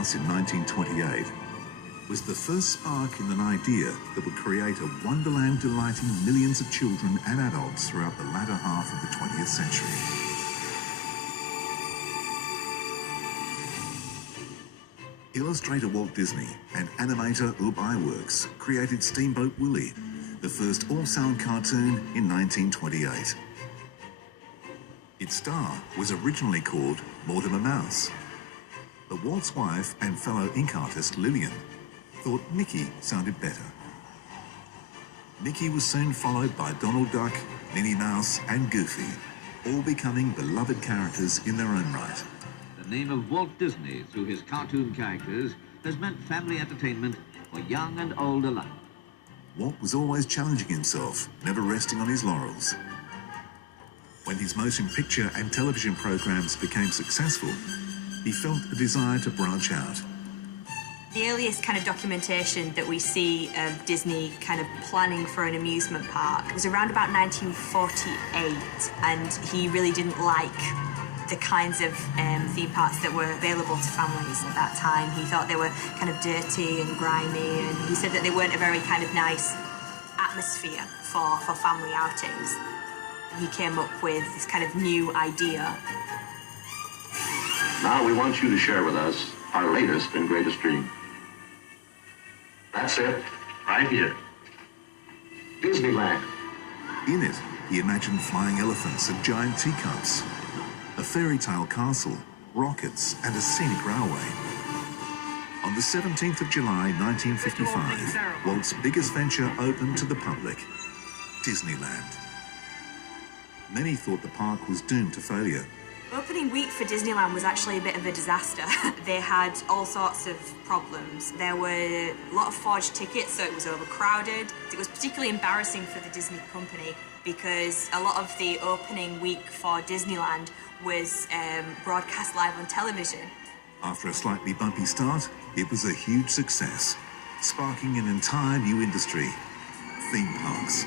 Mouse in 1928 was the first spark in an idea that would create a wonderland delighting millions of children and adults throughout the latter half of the 20th century. Illustrator Walt Disney and animator Ub Iwerks created Steamboat Willie, the first all-sound cartoon in 1928. Its star was originally called Mortimer Mouse, but Walt's wife and fellow ink artist Lillian thought Mickey sounded better. Mickey was soon followed by Donald Duck, Minnie Mouse and Goofy, all becoming beloved characters in their own right. The name of Walt Disney through his cartoon characters has meant family entertainment for young and old alike. Walt was always challenging himself, never resting on his laurels. When his motion picture and television programs became successful, he felt a desire to branch out. The earliest kind of documentation that we see of Disney kind of planning for an amusement park was around about 1948, and he really didn't like the kinds of theme parks that were available to families at that time. He thought they were kind of dirty and grimy, and he said that they weren't a very kind of nice atmosphere for family outings. He came up with this kind of new idea. Now we want you to share with us our latest and greatest dream. That's it, right here. Disneyland. In it, he imagined flying elephants and giant teacups, a fairy tale castle, rockets, and a scenic railway. On the 17th of July, 1955, Walt's biggest venture opened to the public, Disneyland. Many thought the park was doomed to failure. Opening week for Disneyland was actually a bit of a disaster. They had all sorts of problems. There were a lot of forged tickets, so it was overcrowded. It was particularly embarrassing for the Disney company because a lot of the opening week for Disneyland was broadcast live on television. After a slightly bumpy start, it was a huge success, sparking an entire new industry, theme parks.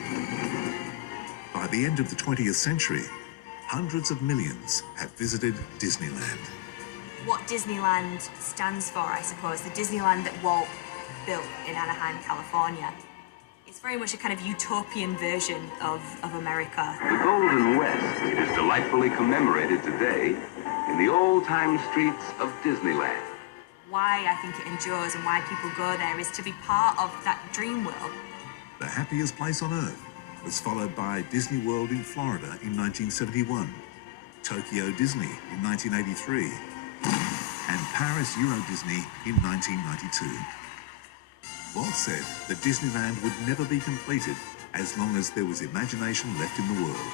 By the end of the 20th century, hundreds of millions have visited Disneyland. What Disneyland stands for, I suppose, the Disneyland that Walt built in Anaheim, California, it's very much a kind of utopian version of America. The Golden West is delightfully commemorated today in the old-time streets of Disneyland. Why I think it endures and why people go there is to be part of that dream world. The happiest place on earth was followed by Disney World in Florida in 1971, Tokyo Disney in 1983, and Paris Euro Disney in 1992. Walt said that Disneyland would never be completed as long as there was imagination left in the world.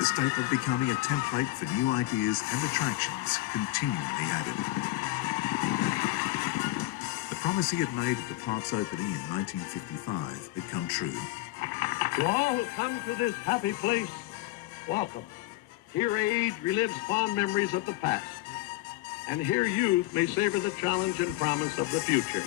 The statement becoming a template for new ideas and attractions continually added. The promise he had made at the park's opening in 1955 had come true. To all who come to this happy place, welcome. Here age relives fond memories of the past, and here youth may savor the challenge and promise of the future.